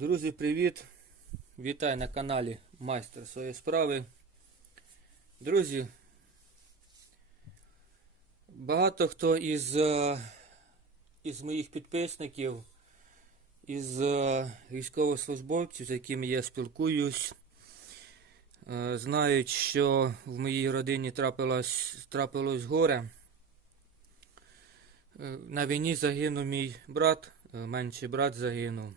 Друзі, привіт! Вітаю на каналі Майстер своєї справи. Друзі, багато хто із, е, із моїх підписників, із е, військовослужбовців, з якими я спілкуюсь, е, знають, що в моїй родині трапилось, трапилось горе. На війні загинув мій брат, менший брат загинув.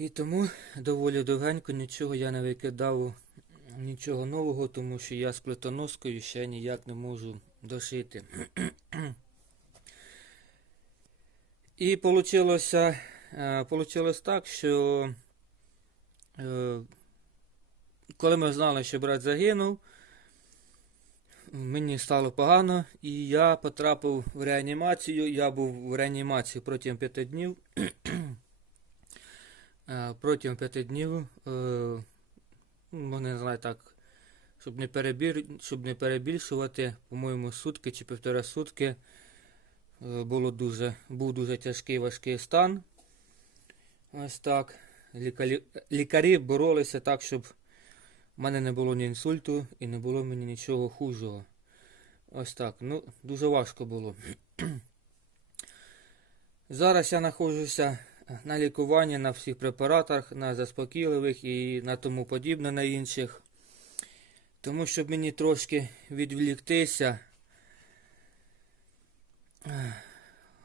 І тому доволі довгенько нічого я не викидав, нічого нового, тому що я з плитоноскою ще ніяк не можу дошити. І вийшло, получилось так, що е, коли ми знали, що брат загинув, мені стало погано, і я потрапив в реанімацію. Я був в реанімації протягом п'яти днів. Протягом п'яти днів, е, ну, не знаю так, щоб не, перебір, щоб не перебільшувати, по-моєму, сутки чи півтора сутки е, було дуже, був дуже тяжкий важкий стан. Ось так. Лікарі, лікарі боролися так, щоб в мене не було ні інсульту і не було мені нічого хужого. Ось так. Ну, дуже важко було. Зараз я знаходжуся на лікуванні на всіх препаратах, на заспокійливих і на тому подібне на інших. Тому щоб мені трошки відвліктися.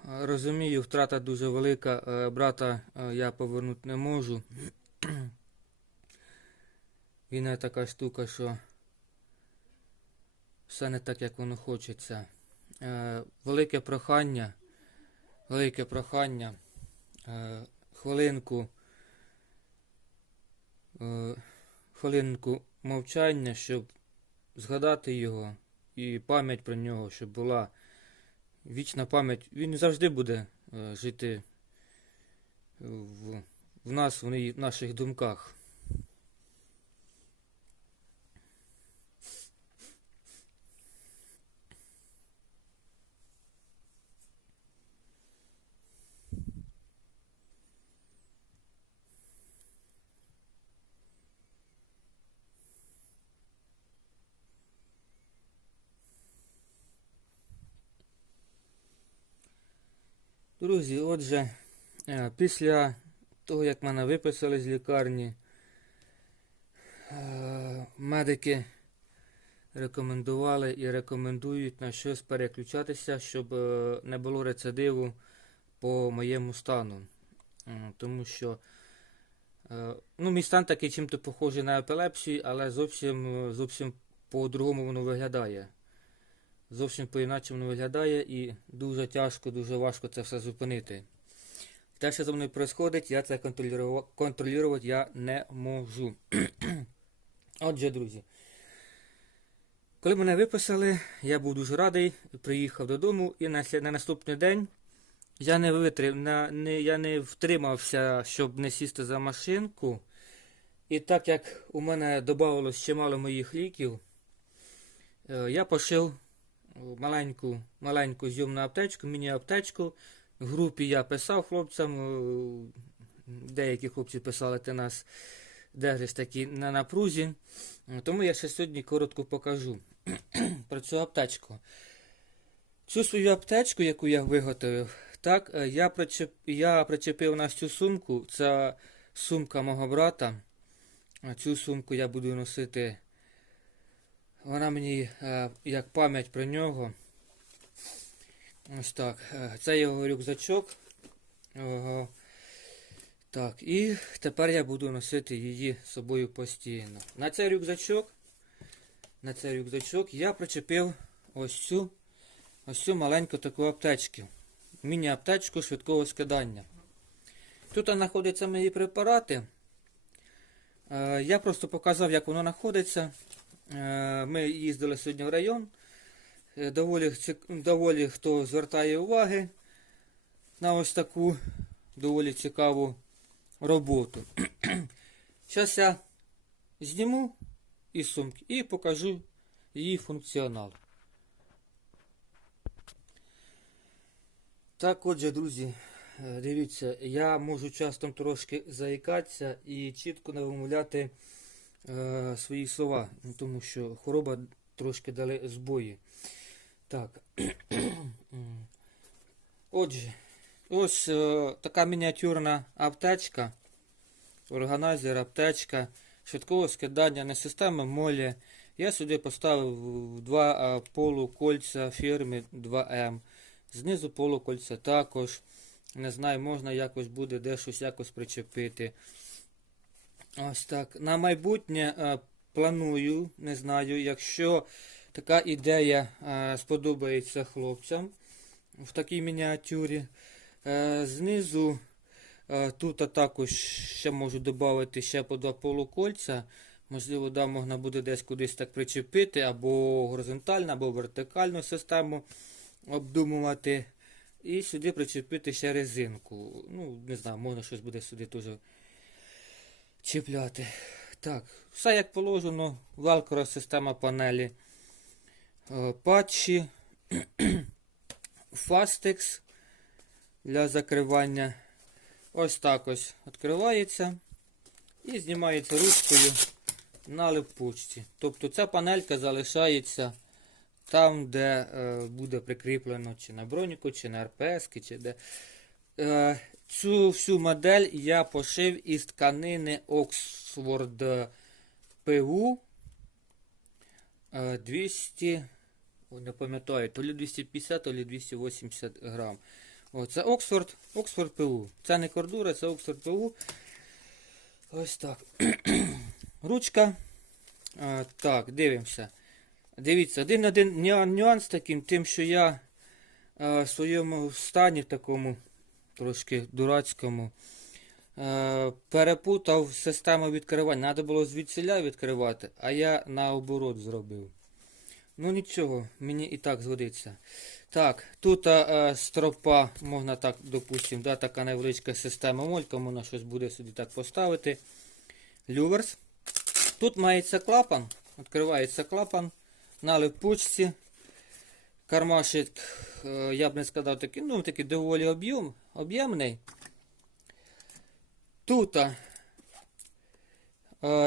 Розумію, втрата дуже велика. е, Брата е, я повернути не можу. Війна така штука, що все не так, як воно хочеться. Е, Велике прохання, велике прохання. Е, хвилинку, е, хвилинку мовчання, щоб згадати його і пам'ять про нього, щоб була вічна пам'ять. Він завжди буде е, жити в, в нас, в наших думках. Друзі, отже, е, після того, як мене виписали з лікарні, е, медики рекомендували і рекомендують на щось переключатися, щоб е, не було рецидиву по моєму стану. Тому що ну, мій стан такий чим-то похожий на епілепсію, але зовсім, зовсім по-другому воно виглядає. Зовсім по-іначе воно виглядає і дуже тяжко, дуже важко це все зупинити. Те, що зі мною відбувається, я це контролювати, я не можу. Отже, друзі. Коли мене виписали, я був дуже радий, приїхав додому і на, на наступний день я не витрим, на, не, я не втримався, щоб не сісти за машинку. І так як у мене додавалось чимало моїх ліків, е, я пошив маленьку, маленьку зйомну аптечку, міні-аптечку. В групі я писав хлопцям, е, деякі хлопці писали, ти нас держиш такі на напрузі. Тому я ще сьогодні коротко покажу про цю аптечку. Цю свою аптечку, яку я виготовив, так, е, я, причеп, я причепив на цю сумку. Це сумка мого брата. Цю сумку я буду носити. Вона мені е, як пам'ять про нього. Ось так. Е, Це його рюкзачок. Ого. Так, і тепер я буду носити її з собою постійно. На цей рюкзачок, на цей рюкзачок я причепив ось цю, ось цю маленьку таку аптечку. Міні-аптечку швидкого скидання. Тут знаходяться мої препарати. Е, Я просто показав, як воно знаходиться. Е, Ми їздили сьогодні в район. Е, Доволі, доволі хто звертає уваги на ось таку доволі цікаву роботу. Зараз я зніму із сумки і покажу її функціонал. Так, отже, друзі, Е, Дивіться, я можу часто трошки заїкатися і чітко не вимовляти е, свої слова, тому що хвороба трошки дали збої. Так. Отже, ось е, така мініатюрна аптечка, органайзер, аптечка, швидкого скидання не системи молі. Я сюди поставив два е, полукольця фірми 2М. Знизу полукольця також. Не знаю, можна якось буде де щось якось причепити. Ось так. На майбутнє е, планую, не знаю, якщо така ідея е, сподобається хлопцям в такій мініатюрі. Е, знизу тут також ще можу додати ще по два полукольця. Можливо, да, можна буде десь кудись так причепити, або горизонтальну, або вертикальну систему обдумувати. І сюди причепити ще резинку. Ну, не знаю, можна щось буде сюди теж чіпляти. Так, все як положено. Велкро система панелі. Е, Патчі. Фастекс для закривання. Ось так ось відкривається і знімається ручкою на липучці. Тобто ця панелька залишається там, де е, буде прикріплено чи на броніку, чи на РПС, чи де. Е, цю всю модель я пошив із тканини Oxford PU е, 200, не пам'ятаю, то ли 250, то ли 280 грам. О, це Oxford, Oxford PU. Це не кордура, це Oxford PU. Ось так. Ручка. Е, так, дивимося. Дивіться, один один нюанс таким, тим, що я е, в своєму стані такому трошки дурацькому е, перепутав систему відкривання. Треба було звідсіля відкривати, а я наоборот зробив. Ну нічого, мені і так згодиться. Так, тут е, стропа, можна так, допустимо, да, така невеличка система молька, можна щось буде сюди так поставити. Люверс. Тут мається клапан, відкривається клапан на липучці. Кармашик, е, я б не сказав, такий, ну, такий доволі об'єм, об'ємний. Тут е,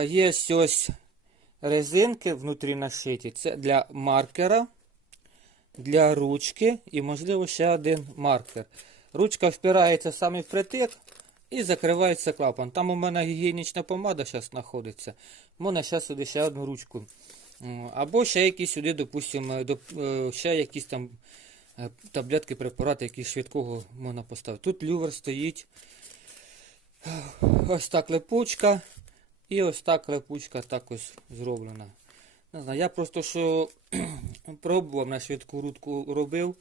є ось резинки внутрі нашиті. Це для маркера, для ручки і, можливо, ще один маркер. Ручка впирається саме впритик і закривається клапан. Там у мене гігієнічна помада зараз знаходиться. Можна зараз сюди ще одну ручку. Або ще якісь сюди, допустимо, е, ще якісь там е, таблетки, препарати, які швидкого можна поставити. Тут лювер стоїть. Ось так липучка. І ось так липучка також зроблена. Не знаю, я просто що пробував на швидку рудку робив.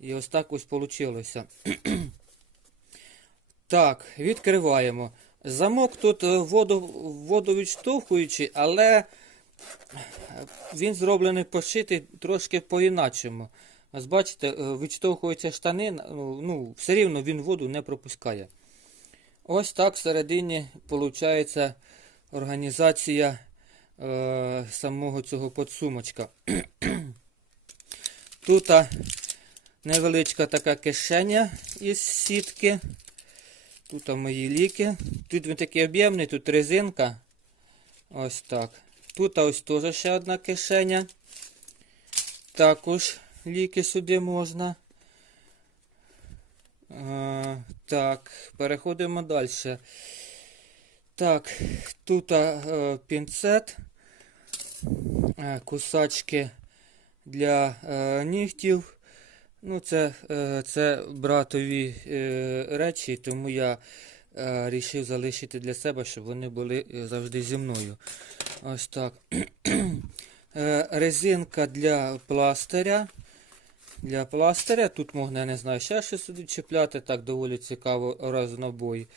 І ось так ось вийшло. Так, відкриваємо. Замок тут е, воду, водовідштовхуючий, але він зроблений пошитий трошки по-іначому. Ось бачите, е, відштовхуються штани, ну, ну, все рівно він воду не пропускає. Ось так всередині виходить організація е, самого цього подсумочка. Тут невеличка така кишеня із сітки. Тут мої ліки. Тут він такий об'ємний, тут резинка. Ось так. Тут ось теж ще одна кишеня. Також ліки сюди можна. Е, так, переходимо далі. Так, тут е, пінцет, е, кусачки для е, нігтів. Ну, це, е, це братові е, речі, тому я е, рішив залишити для себе, щоб вони були завжди зі мною. Ось так. Резинка для пластиря. Для пластиря тут можна, я не знаю, ще щось сюди чіпляти, так доволі цікаво разнобой.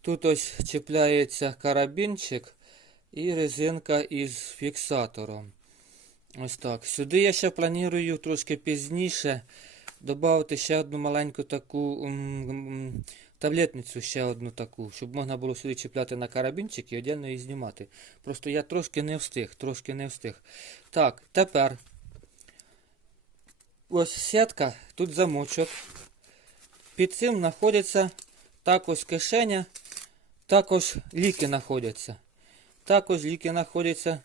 Тут ось чіпляється карабінчик і резинка із фіксатором. Ось так. Сюди я ще планую трошки пізніше додати ще одну маленьку таку таблетницю, ще одну таку, щоб можна було сюди чіпляти на карабінчик і одягно її знімати. Просто я трошки не встиг, трошки не встиг. Так, тепер ось сітка, тут замочок. під цим знаходиться також кишеня, також ліки знаходяться. Також ліки знаходяться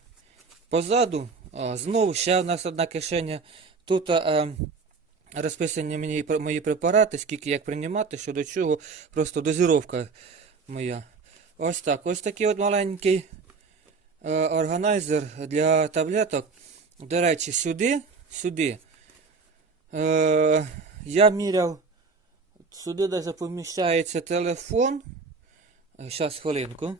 позаду. Знову ще у нас одна кишеня. Тут а, розписані мені мої препарати, скільки як приймати, що до чого, просто дозіровка моя. Ось так. Ось такий от маленький е, органайзер для таблеток. До речі, сюди, сюди. Е, я міряв, сюди навіть поміщається телефон. Зараз хвилинку.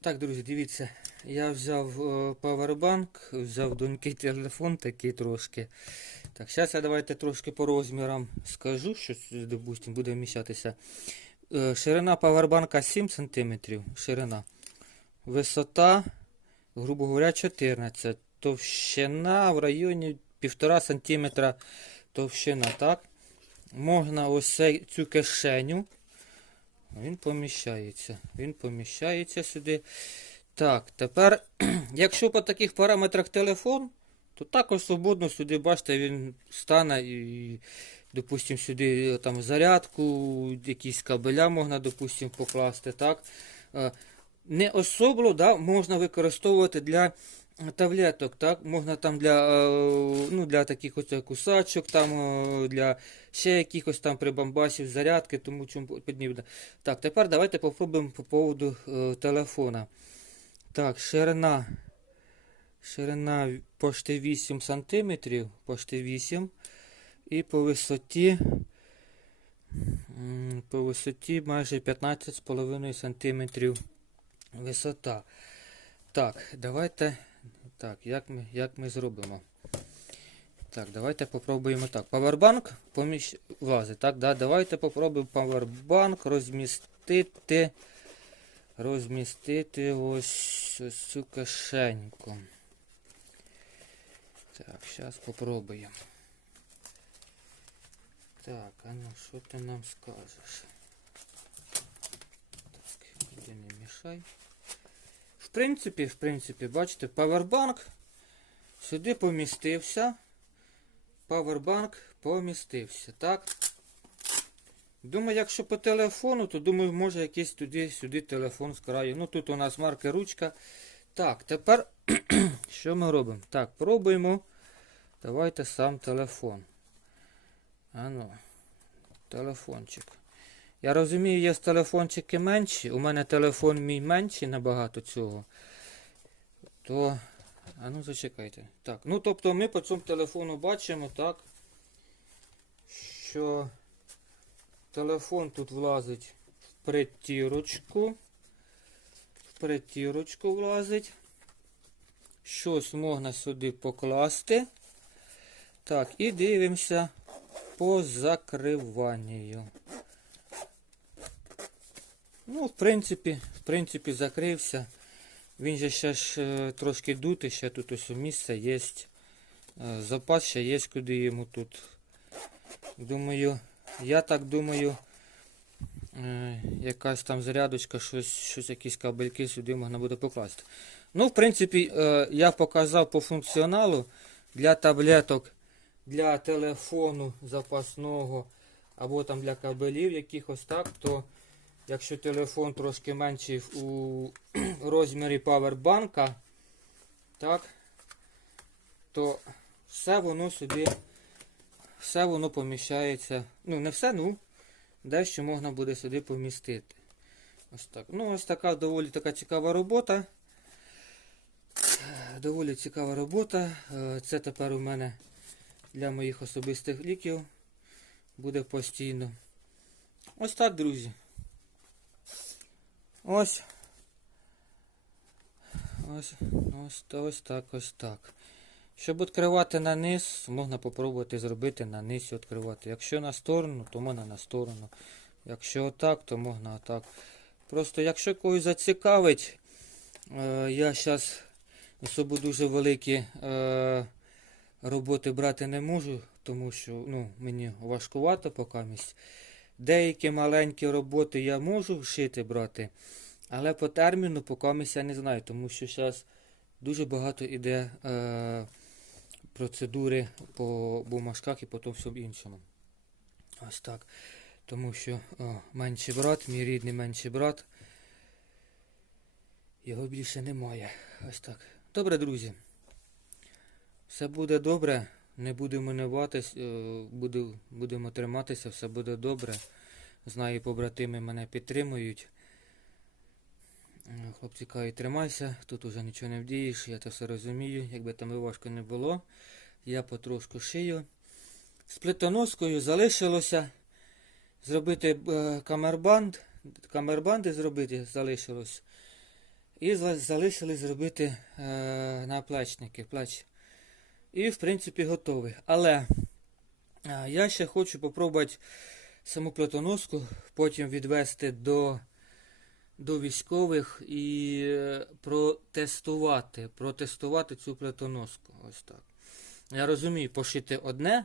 Так, друзі, дивіться, я взяв е, павербанк, взяв донький телефон такий трошки. Так, зараз я давайте трошки по розмірам скажу, що, допустим, буде вміщатися. Е, Ширина павербанка 7 см. Ширина. Висота, грубо говоря, 14 Товщина в районі 1,5 см товщина, так? Можна ось цю кишеню. Він поміщається. Він поміщається сюди. Так, тепер, якщо по таких параметрах телефон, то також свободно сюди, бачите, він стане і, допустимо, сюди е, там зарядку, якісь кабеля можна, допустимо, покласти. так. Е, Не особливо да, можна використовувати для таблеток, так, можна там для, е, ну, для таких ось кусачок, там, е, для ще якихось там прибамбасів, зарядки, тому чому подібне. Так, тепер давайте попробуємо по поводу е, телефона. Так, ширина. Ширина почти 8 см, почти 8 і по висоті по висоті майже 15,5 см висота. Так, давайте. Так, як ми, як ми зробимо? Так, давайте попробуємо так. Павербанк поміщ... влазить. Так, да, давайте попробуємо павербанк розмістити. Розмістити ось, ось цю кишеньку. Так, зараз попробуємо. Так, а ну що ти нам скажеш? Так, іди не мішай. Принципі, в принципі, бачите, павербанк сюди помістився. Павербанк помістився, так? Думаю, якщо по телефону, то думаю, може якийсь туди-сюди телефон з краю. Ну тут у нас марка ручка. Так, тепер що ми робимо? Так, пробуємо. Давайте сам телефон. Ану, телефончик. Я розумію, є телефончики менші. У мене телефон мій менший набагато цього. То. А ну зачекайте. Так, ну тобто ми по цьому телефону бачимо, так, що телефон тут влазить в притірочку. В притірочку влазить. Щось можна сюди покласти. Так, і дивимося по закриванню. Ну, в принципі, в принципі, закрився. Він же ще ж е, трошки дутий, ще тут ось місце є. Е, Запас ще є, куди йому тут. Думаю, я так думаю, е, якась там зарядочка, щось, щось якісь кабельки сюди можна буде покласти. Ну, в принципі, я показав по функціоналу для таблеток, для телефону запасного або там для кабелів якихось так, то якщо телефон трошки менший у розмірі павербанка, так, то все воно сюди, все воно поміщається. Ну, не все, ну, дещо можна буде сюди помістити. Ось так. Ну, ось така доволі така цікава робота. Доволі цікава робота. Е, Це тепер у мене для моїх особистих ліків буде постійно. Ось так, друзі. Ось. Ось, ось, ось так, ось так. Щоб відкривати на низ, можна попробувати зробити на низ відкривати. Якщо на сторону, то можна на сторону. Якщо отак, то можна отак. Просто якщо когось зацікавить, е, я зараз особо дуже великі е, роботи брати не можу, тому що ну, мені важкувато поки місць. Деякі маленькі роботи я можу вшити брати, але по терміну поки я не знаю, тому що зараз дуже багато іде е, процедури по бумажках і по тому всьому іншому. Ось так. Тому що о, менший брат, мій рідний менший брат. Його більше немає. Ось так. Добре, друзі. Все буде добре. Не будемо неватись, е, будемо триматися, все буде добре. Знаю, побратими мене підтримують. Е, Хлопці кажуть, тримайся, тут уже нічого не вдієш, я це все розумію. Якби там і важко не було, я потрошку шию. З плитоноскою залишилося зробити е, камербанд, камербанди зробити залишилось. І за- залишили зробити е, наплечники, плеч. І, в принципі, готовий. Але я ще хочу попробувати саму плитоноску, потім відвести до, до військових і е, протестувати, протестувати цю плитоноску. Ось так. Я розумію, пошити одне,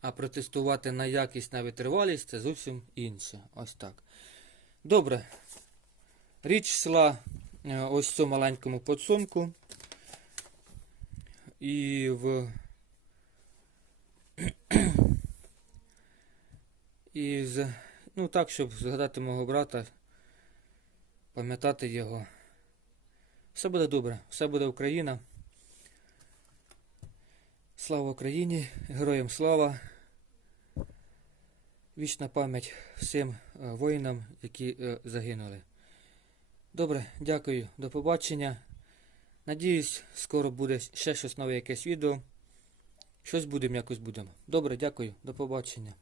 а протестувати на якість, на витривалість це зовсім інше. Ось так. Добре. Річ йшла е, ось в цьому маленькому подсумку. І в. І з... Ну так, щоб згадати мого брата, пам'ятати його. Все буде добре, все буде Україна. Слава Україні, героям слава. Вічна пам'ять всім е, воїнам, які е, загинули. Добре, дякую, до побачення. Надіюсь, скоро буде ще щось нове якесь відео. Щось будемо, якось будемо. Добре, дякую, до побачення.